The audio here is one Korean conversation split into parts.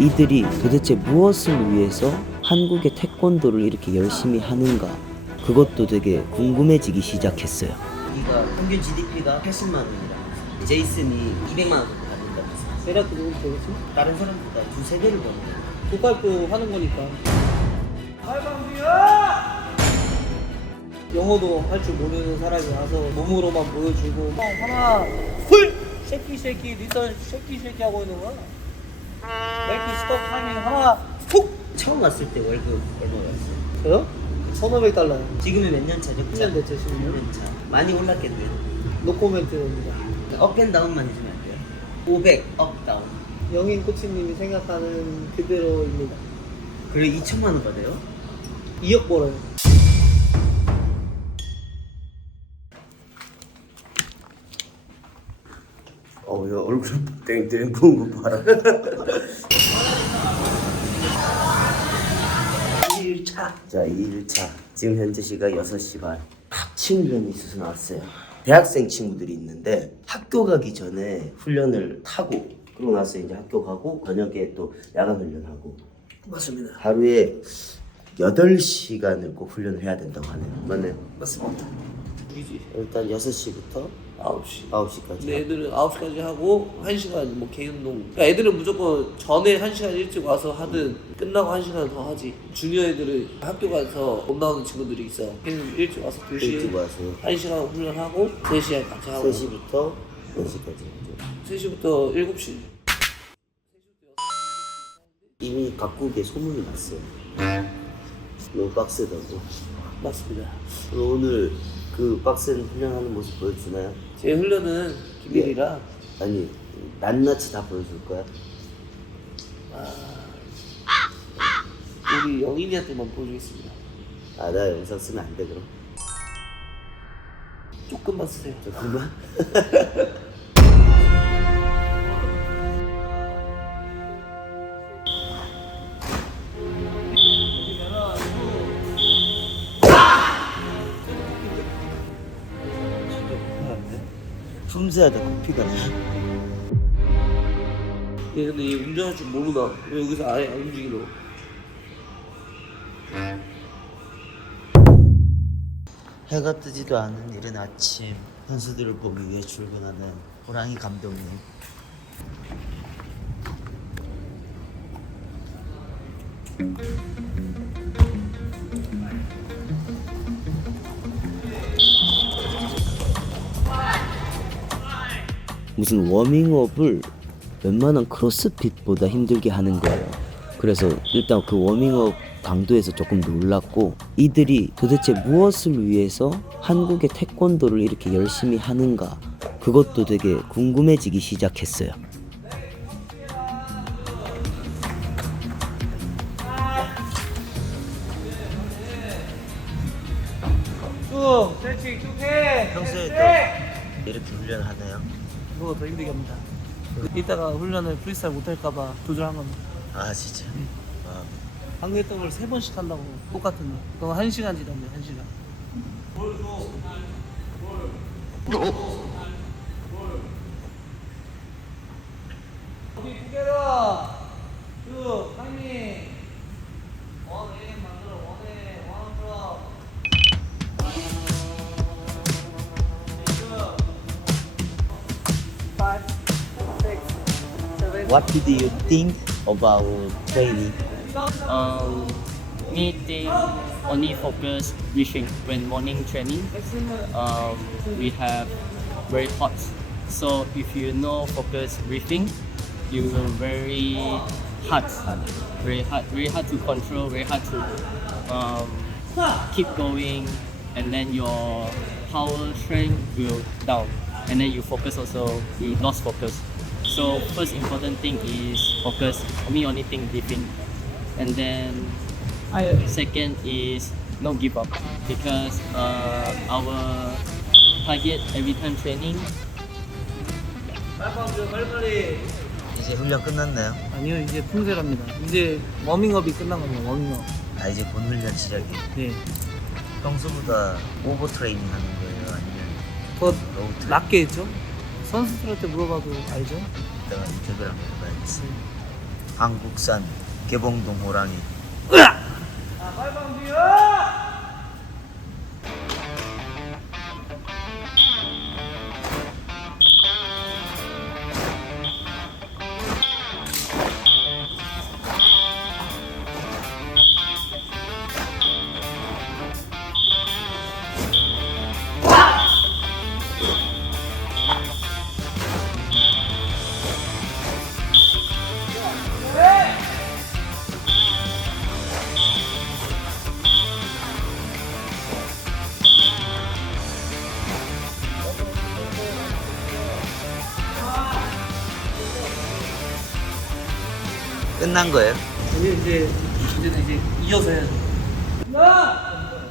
이들이 도대체 무엇을 위해서 한국의 태권도를 이렇게 열심히 하는가, 그것도 되게 궁금해지기 시작했어요. 여기가 평균 GDP가 80만 원이라 제이슨이 200만 원 정도 받는다면서. 대략 그렇게 되겠지? 다른 사람보다 두세 배를 버는 거예요. 국가대표 하는 거니까. 할방비야! 영어도 할 줄 모르는 사람이 와서 몸으로만 보여주고 하나 훌! 쉐키 리턴 쉐키 하고 있는 거야. 메이크 스톱 타이밍 하나 훅! 처음 왔을 때 월급 얼마였어요? 저요? 1,500달러요. 지금은 몇 년 차죠? 1년 됐죠 지금. 1년 차. 많이 올랐겠네요. 노코멘트입니다. 업앤다운만 해주면 안 돼요? 500 업다운. 영인 코치님이 생각하는 그대로입니다. 그래 2천만 원 받아요? 2억 벌어요. 야 얼굴 땡땡 부은 거 봐라. 1차. 자 2일차. 지금 현재 시각 6시 반. 합친 훈련이 있어서 나왔어요. 대학생 친구들이 있는데 학교 가기 전에 훈련을 타고, 그러고 나서 이제 학교 가고 저녁에 또 야간 훈련하고. 맞습니다. 하루에 8시간을 꼭 훈련을 해야 된다고 하네요. 맞나요? 맞습니다. 일단 6시부터 9시까지. 근데 애들은 9시까지 하고 1시간 뭐 개운동. 그러니까 애들은 무조건 전에 1시간 일찍 와서 하든 끝나고 1시간 더 하지. 주니어 애들은 학교 가서 못 나오는 친구들이 있어. 걔는 일찍 와서 2시에 일찍 와서 1시간 훈련하고 3시간 같이 하고 3시부터 4시까지. 3시부터 7시. 이미 각국에 소문이 났어요. 너무 빡세다고. 맞습니다. 오늘 그 빡센 훈련하는 모습 보여주나요? 제 훈련은 기밀이라. 아니 낱낱이 다 보여줄 거야? 우리 영인이한테만 보여주겠습니다. 나 영상 쓰면 안 돼 그럼? 조금만 쓰세요. 잠깐만. 품새하다 코피가 나. 얘 근데 얘 운전할 줄 모르나? 왜 여기서 아예 안 움직이노? 해가 뜨지도 않은 이른 아침, 선수들을 보기 위해 출근하는 호랑이 감독님. 무슨 워밍업을 웬만한 크로스핏보다 힘들게 하는 거예요. 그래서 일단 그 워밍업 강도에서 조금 놀랐고, 이들이 도대체 무엇을 위해서 한국의 태권도를 이렇게 열심히 하는가, 그것도 되게 궁금해지기 시작했어요. 쭉! 스트레칭 쭉 해! 평소에도 이렇게 훈련하나요? 그거 더 힘들게 합니다. 이따가 훈련을 프리스타일 못할까봐 조절한 겁니다. 아 진짜? 방금 했던 걸 3번씩 한다고. 똑같은 거. 그거 1시간 지났네. 1시간. 여기 두 개다. 쭉 타이밍. 원에 만들어. 원에 원으로. What do you think about training? Me they only focus briefing when morning training. We have very hot, so if you know focus briefing, you will very hard to control, very hard to keep going, and then your power strength will down, and then you focus also you lost focus. So first important thing is focus. Me only think briefing. And then second is not give up, because our target every time training. 빨리빨리. 이제 훈련 끝났나요? 아니요, 이제 품새랍니다. 이제 워밍업이 끝난 겁니다. 워밍업. 이제 본 훈련 시작이. 네. 평소보다 오버 트레이닝 하는 거예요? 아니면 더 로우 트레이닝? 낮게 했죠? 선수들한테 물어봐도 알죠? 이따가 인터뷰를 한번 해봐야겠어요. 한국산 개봉동 호랑이. 자, 빨방비야! 끝난 거예요? 이제는 이제 이어서 해야죠. 하나!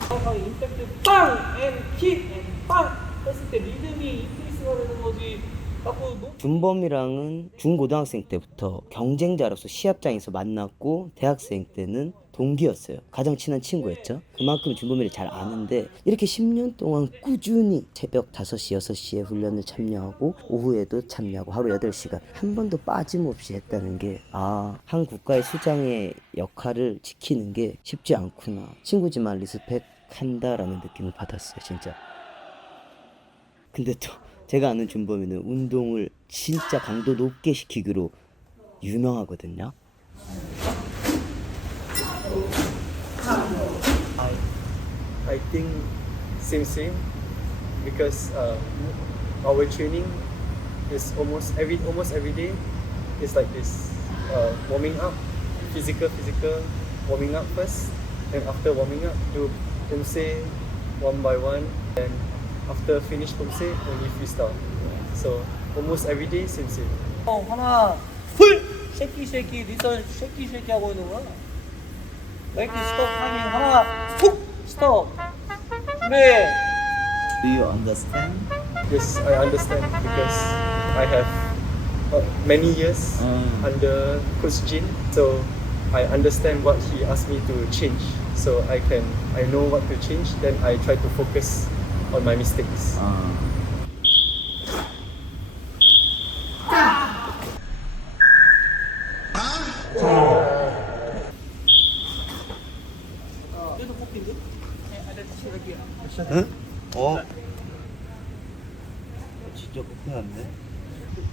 항상 임팩트 빵! 앤 킥! 앤 빵! 했을 때 리듬이 인크리스가 되는 거지. 자꾸 준범이랑은 중고등학생 때부터 경쟁자로서 시합장에서 만났고 대학생 때는 동기였어요. 가장 친한 친구였죠. 그만큼 준범이를 잘 아는데 이렇게 10년 동안 꾸준히 새벽 5시, 6시에 훈련을 참여하고 오후에도 참여하고 하루 8시간 한 번도 빠짐없이 했다는 게 한 국가의 수장의 역할을 지키는 게 쉽지 않구나. 친구지만 리스펙한다라는 느낌을 받았어요. 진짜. 근데 또 제가 아는 준범이는 운동을 진짜 강도 높게 시키기로 유명하거든요. I think same because our training is almost every day is like this, warming up, physical warming up first, and after warming up do pumse one by one, and after finish pumse only freestyle. So almost every day same. 하나 풀! 쉐키 리턴 쉐키 하고 있는 거야. 웨이크 스톱 타이밍 하나 툭 스톱. 네. Do you understand? Yes, I understand because I have many years under Coach Jin, so I understand what he asked me to change. So I know what to change. Then I try to focus on my mistakes. 응? 진짜 커피 났네.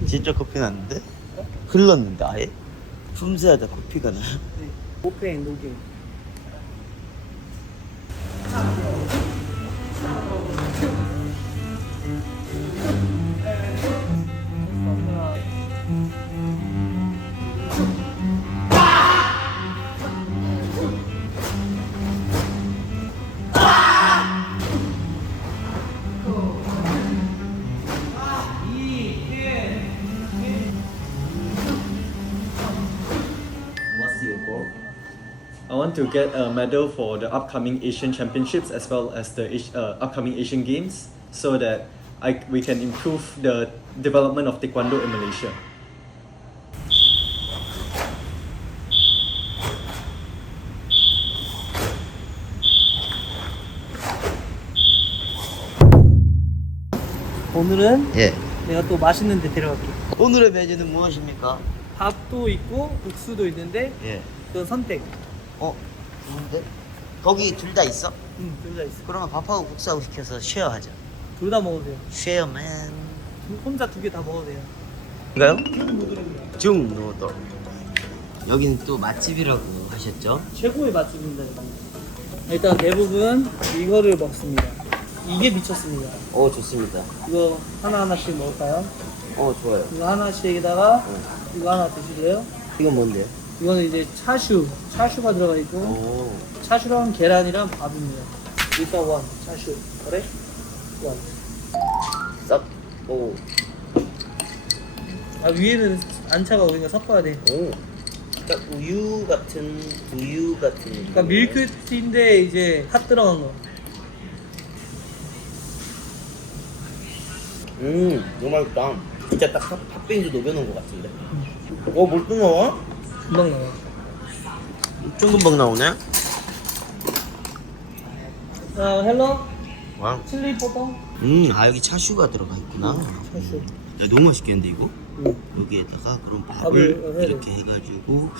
진짜 커피 났는데? 흘렀는데 아예? 품새하다 커피가 나. 오펜 노게. I want to get a medal for the upcoming Asian Championships as well as the upcoming Asian Games, so that we can improve the development of Taekwondo in Malaysia. 오늘은 예. 내가 또 맛있는 데 데려갈게. 오늘의 메뉴는 무엇입니까? 밥도 있고 국수도 있는데 예. 그건 선택. 좋은데? 거기 둘 다 있어? 응, 둘 다 있어. 그러면 밥하고 국수하고 시켜서 쉐어하자. 둘 다 먹어도 돼요. 쉐어맨. 혼자 2개 다 먹어도 돼요. 인가요? 중노도. 여기는 또 맛집이라고 하셨죠? 최고의 맛집입니다. 일단 대부분 이거를 먹습니다. 이게 미쳤습니다. 좋습니다. 이거 하나하나씩 먹을까요? 좋아요. 이거 하나씩에다가 이거 하나 드실래요? 이건 뭔데요? 이거는 이제 차슈가 들어가 있고 차슈랑 계란이랑 밥입니다. This one, 차슈. 그래? one. 쌉. 오. 위에는 안차가 우리가 섞어야 돼. 딱 우유 같은 그러니까 밀크티인데 이제 팥 들어간 거. 너무 맛있다. 진짜 딱 팥빙수 녹여놓은 것 같은데. 뭘 또 넣어? 금방 나와. 엄청 금방 나오네. 헬로? 와. 칠리 포동? 여기 차슈가 들어가 있구나. 차슈. 야, 너무 맛있겠는데 이거? 여기에다가 그럼 밥을 밥을 해야 이렇게 해가지고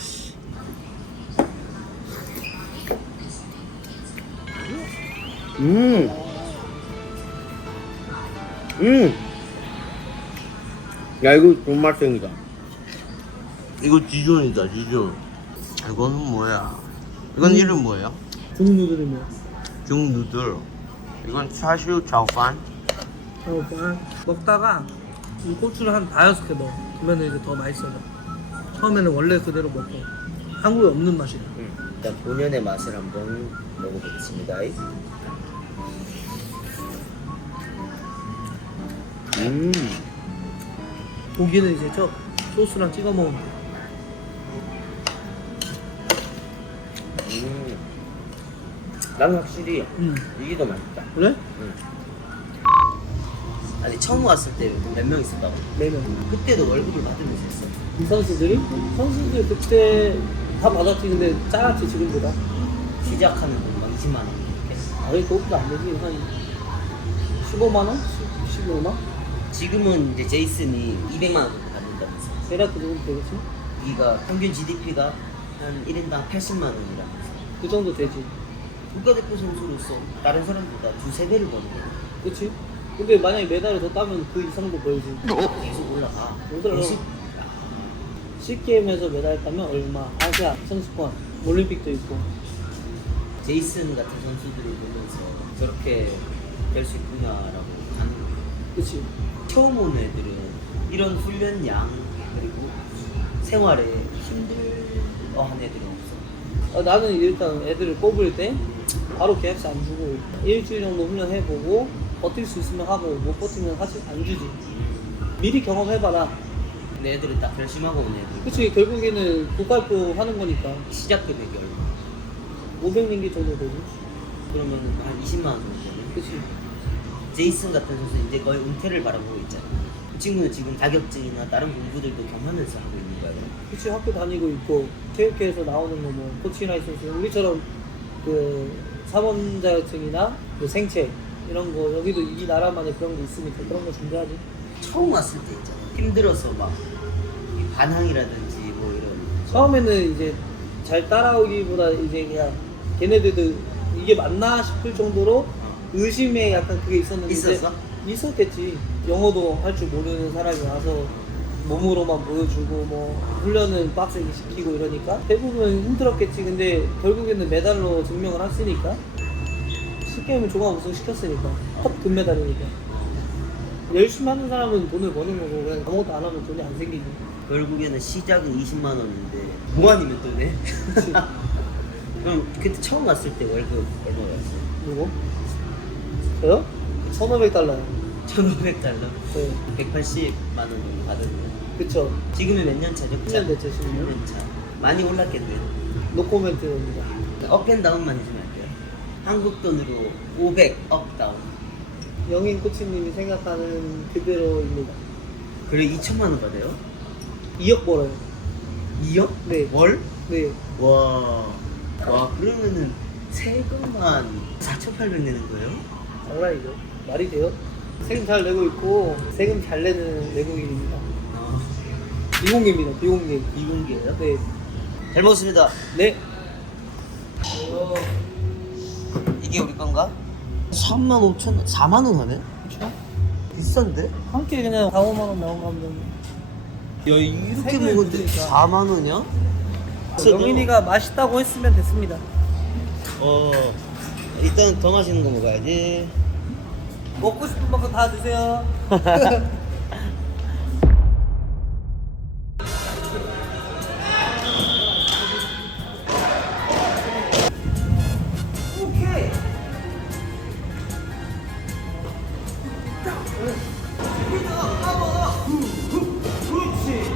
야 이거 존맛탱이다. 이거 지존이다 지존. 이거는 뭐야? 이건 이름 뭐예요? 중누들이면 중누들. 이건 차슈 차오판. 먹다가 이 고추를 한 5-6개 넣어. 그러면 이제 더 맛있어져. 처음에는 원래 그대로 먹고 한국에 없는 맛이야. 일단 본연의 맛을 한번 먹어보겠습니다. 고기는 이제 저 소스랑 찍어 먹으면 돼. 나는 확실히 이게 더 맛있다. 그래? 아니 처음 왔을 때 몇 명 있었다고? 4명. 그때도 월급을 받으면서 했어. 이 선수들이? 선수들 그때 다 받았지. 근데 짜랐지 지금보다. 시작하는 돈 20만 원 이렇게. 아니 그것보다 안 되지. 한 15만 원? 15만? 지금은 이제 제이슨이 200만 원 정도 받는다면서. 대략 그 정도 되겠지? 여기가 평균 GDP가 한 1인당 80만 원이라면서. 그 정도 되지. 국가대표 선수로서 다른 사람보다 2-3배를 버는 거야. 그치? 근데 만약에 메달을 더 따면 그 이상도 벌지. 계속 올라가. 올라가. 50. C게임에서 메달 따면 얼마? 아시아 선수권, 올림픽도 있고. 제이슨 같은 선수들을 보면서 저렇게 될 수 있구나라고 가는 거야. 그치? 처음 온 애들은 이런 훈련 양 그리고 생활에 힘들어하는 애들은 없어. 나는 일단 애들을 뽑을 때 바로 계약서 안 주고 일주일 정도 훈련해보고 버틸 수 있으면 하고 못 버티면 사실 안 주지. 미리 경험해봐라. 근데 애들은 딱 결심하고 온 애들. 그치? 결국에는 국가대표 하는 거니까 시작 금액이 얼마? 500링기 정도 되지. 그러면 한 20만 원 정도 되네. 그치? 제이슨 같은 선수 이제 거의 은퇴를 바라보고 있잖아. 그 친구는 지금 자격증이나 다른 공부들도 겸하면서 하고 있는 거야. 그럼? 그치? 학교 다니고 있고 체육회에서 나오는 거 뭐 코치 라이선스 우리처럼 그 사범 자격증이나 그 생체 이런 거 여기도 이 나라만의 그런 게 있으니까 그런 거 준비하지. 처음 왔을 때 있잖아. 힘들어서 막이 반항이라든지 뭐 이런. 처음에는 이제 잘 따라오기보다 이제 그냥 걔네들도 이게 맞나 싶을 정도로 의심에 약간 그게 있었는데 있었어? 있었겠지. 영어도 할 줄 모르는 사람이 와서 몸으로만 보여주고 뭐 훈련은 빡세게 시키고 이러니까 대부분 힘들었겠지. 근데 결국에는 메달로 증명을 했으니까 C게임을 종합 우승 시켰으니까 top 금메달이니까 열심히 하는 사람은 돈을 버는 거고 그냥 아무것도 안 하면 돈이 안 생기지. 결국에는 시작은 20만 원인데 뭐 아니면 또 내? 그럼 그때 처음 왔을 때 월급 얼마였어요? 누구? 저요? 1,500달러요. 1,500달러? 네. 180만 원 정도 받은 거예요. 그쵸. 지금은 몇 년 차죠? 1년 됐죠, 지금. 1년 차. 많이 올랐겠네요. 노코멘트입니다. 업앤다운만 해주면 안 돼요? 한국 돈으로 500 업다운. 영인 코치님이 생각하는 그대로입니다. 그래 2천만 원 받아요? 2억 벌어요. 2억? 네. 월? 네. 와 그러면은 세금만 4,800 내는 거예요? 장난이죠. 말이 돼요? 세금 잘 내고 있고 세금 잘 내는 외국인입니다. 비공개입니다. 비공개. 비공개예요? 네. 잘 먹었습니다. 네. 이게 우리 건가? 35,000원, 4만 원 하네? 그쵸? 비싼데? 한 끼에 그냥 4, 5만 원 나온 거 하면 야 이렇게 세금 먹었는데 드니까. 4만 원이야? 영인이가 맛있다고 했으면 됐습니다. 일단 더 맛있는 거 먹어야지. 먹고 싶은 만큼 다 드세요. 오케이. 그렇지.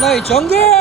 나의 정글!